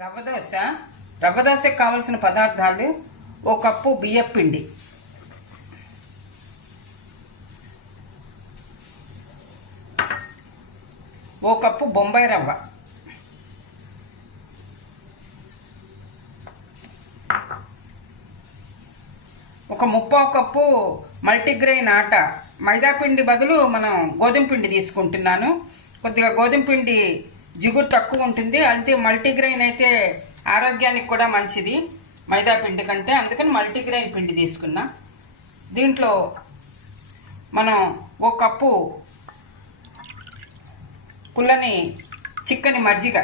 రవ్వ దోశ రవ్వ దోశకు కావలసిన పదార్థాలు ఓ కప్పు బియ్యం పిండి. ఓ కప్పు బొంబాయి రవ్వ. ఒక ముప్పో కప్పు మల్టీగ్రెయిన్ ఆట. మైదా పిండి బదులు మనం గోధుమ పిండి తీసుకుంటున్నాను. కొద్దిగా గోధుమ పిండి జిగురు తక్కువ ఉంటుంది. అంటే మల్టీగ్రెయిన్ అయితే ఆరోగ్యానికి కూడా మంచిది. మైదా పిండి కంటే అందుకని మల్టీగ్రెయిన్ పిండి తీసుకున్నా. దీంట్లో మనం ఒక కప్పు కుల్లని చిక్కని మజ్జిగ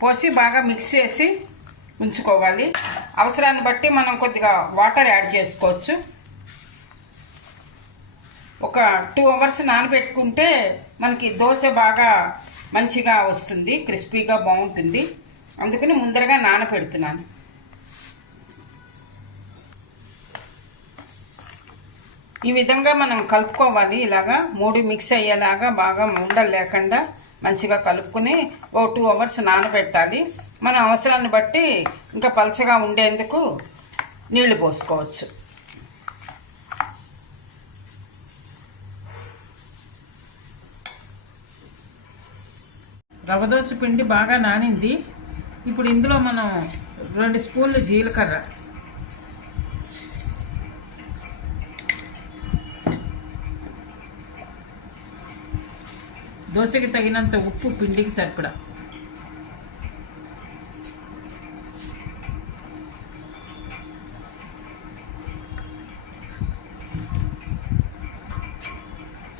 పోసి బాగా మిక్స్ చేసి ఉంచుకోవాలి. అవసరాన్ని బట్టి మనం కొద్దిగా వాటర్ యాడ్ చేసుకోవచ్చు. ఒక టూ అవర్స్ నానబెట్టుకుంటే మనకి దోశ బాగా మంచిగా వస్తుంది క్రిస్పీగా బాగుంటుంది. అందుకని ముందరగా నానబెడుతున్నాను. ఈ విధంగా మనం కలుపుకోవాలి. ఇలాగా మూడు మిక్స్ అయ్యేలాగా బాగా ఉండలు లేకుండా మంచిగా కలుపుకుని ఓ టూ అవర్స్ నానబెట్టాలి. మన అవసరాన్ని బట్టి ఇంకా పలచగా ఉండేందుకు నీళ్ళు పోసుకోవచ్చు. రవ్వదోస పిండి బాగా నానింది. ఇప్పుడు ఇందులో మనం రెండు స్పూన్లు జీలకర్ర. దోశకి తగినంత ఉప్పు పిండికి సరిపడా.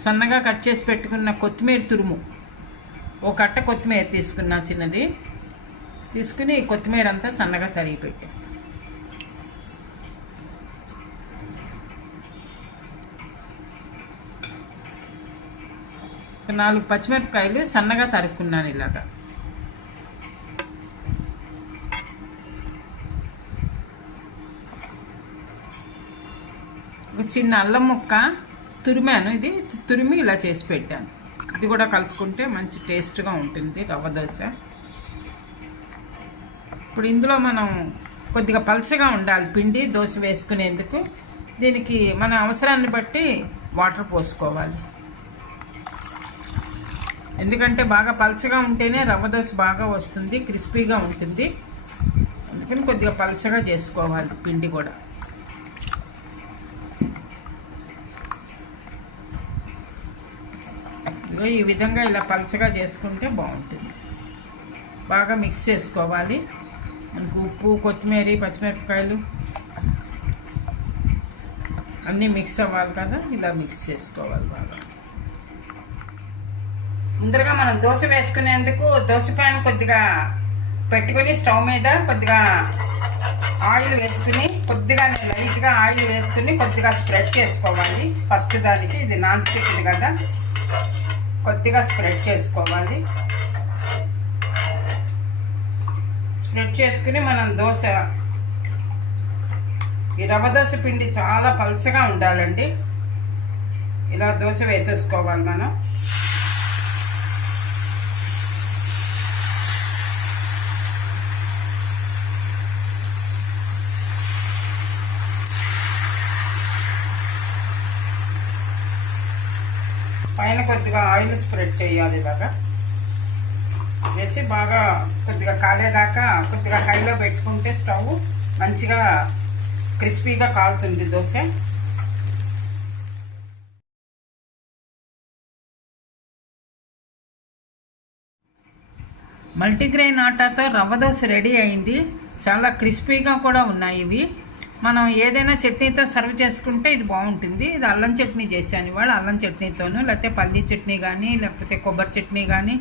సన్నగా కట్ చేసి పెట్టుకున్న కొత్తిమీర తురుము. ఒక కట్ట కొత్తిమీర తీసుకున్నా చిన్నది. తీసుకుని కొత్తిమీర అంతా సన్నగా తరిగి పెట్టి. నాలుగు పచ్చిమిరపకాయలు సన్నగా తరుక్కున్నాను ఇలాగా. ఒక చిన్న అల్లం ముక్క తురిమాను. ఇది తురిమి ఇలా చేసి పెట్టాను. ఇది కూడా కలుపుకుంటే మంచి టేస్ట్గా ఉంటుంది రవ్వ దోశ. ఇప్పుడు ఇందులో మనం కొద్దిగా పలచగా ఉండాలి పిండి దోశ వేసుకునేందుకు. దీనికి మన అవసరాన్ని బట్టి వాటర్ పోసుకోవాలి. ఎందుకంటే బాగా పలచగా ఉంటేనే రవ్వ దోశ బాగా వస్తుంది క్రిస్పీగా ఉంటుంది. అందుకని కొద్దిగా పలచగా చేసుకోవాలి పిండి కూడా. ఇదిగో ఈ విధంగా ఇలా పలచగా చేసుకుంటే బాగుంటుంది. బాగా మిక్స్ చేసుకోవాలి. మనకు ఉప్పు కొత్తిమీర పచ్చిమిరపకాయలు అన్నీ మిక్స్ అవ్వాలి కదా ఇలా మిక్స్ చేసుకోవాలి బాగా. ముందరగా మనం దోశ వేసుకునేందుకు దోశ ప్యాన్ కొద్దిగా పెట్టుకుని స్టవ్ మీద కొద్దిగా ఆయిల్ వేసుకుని కొద్దిగా లైట్గా ఆయిల్ వేసుకుని కొద్దిగా స్ప్రెడ్ చేసుకోవాలి. ఫస్ట్ దానికి ఇది నాన్ స్టిక్ కదా. కొద్దిగా స్ప్రెడ్ చేసుకోవాలి. స్ప్రెడ్ చేసుకుని మనం దోశ ఈ రవ్వ దోశ పిండి చాలా పలచగా ఉండాలండి. ఇలా దోశ వేసేసుకోవాలి మనం. పైన కొద్దిగా ఆయిల్ స్ప్రెడ్ చేయాలి ఇలాగా. వేసి బాగా కొద్దిగా కాలేదాకా కొద్దిగా హైలో పెట్టుకుంటే స్టవ్ మంచిగా క్రిస్పీగా కాలుతుంది దోశ. మల్టీగ్రెయిన్ ఆటాతో రవ్వ దోశ రెడీ అయింది. చాలా క్రిస్పీగా కూడా ఉన్నాయి ఇవి. మనం ఏదైనా చట్నీతో సర్వ్ చేసుకుంటే ఇది బాగుంటుంది. ఇది అల్లం చట్నీ చేశాను ఇవాళ. అల్లం చట్నీతోను లేకపోతే పల్లీ చట్నీ కానీ లేకపోతే కొబ్బరి చట్నీ కానీ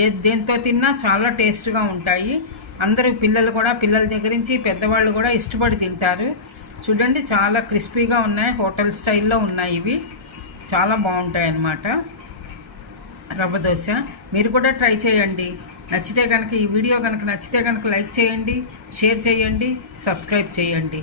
ఏ దేంతో తిన్నా చాలా టేస్ట్గా ఉంటాయి. అందరూ పిల్లలు కూడా పిల్లల దగ్గర నుంచి పెద్దవాళ్ళు కూడా ఇష్టపడి తింటారు. చూడండి చాలా క్రిస్పీగా ఉన్నాయి. హోటల్ స్టైల్లో ఉన్నాయి ఇవి. చాలా బాగుంటాయి అన్నమాట. రవ్వ దోశ. మీరు కూడా ట్రై చేయండి. నచ్చితే కనుక ఈ వీడియో కనుక నచ్చితే కనుక లైక్ చేయండి షేర్ చేయండి సబ్స్క్రైబ్ చేయండి.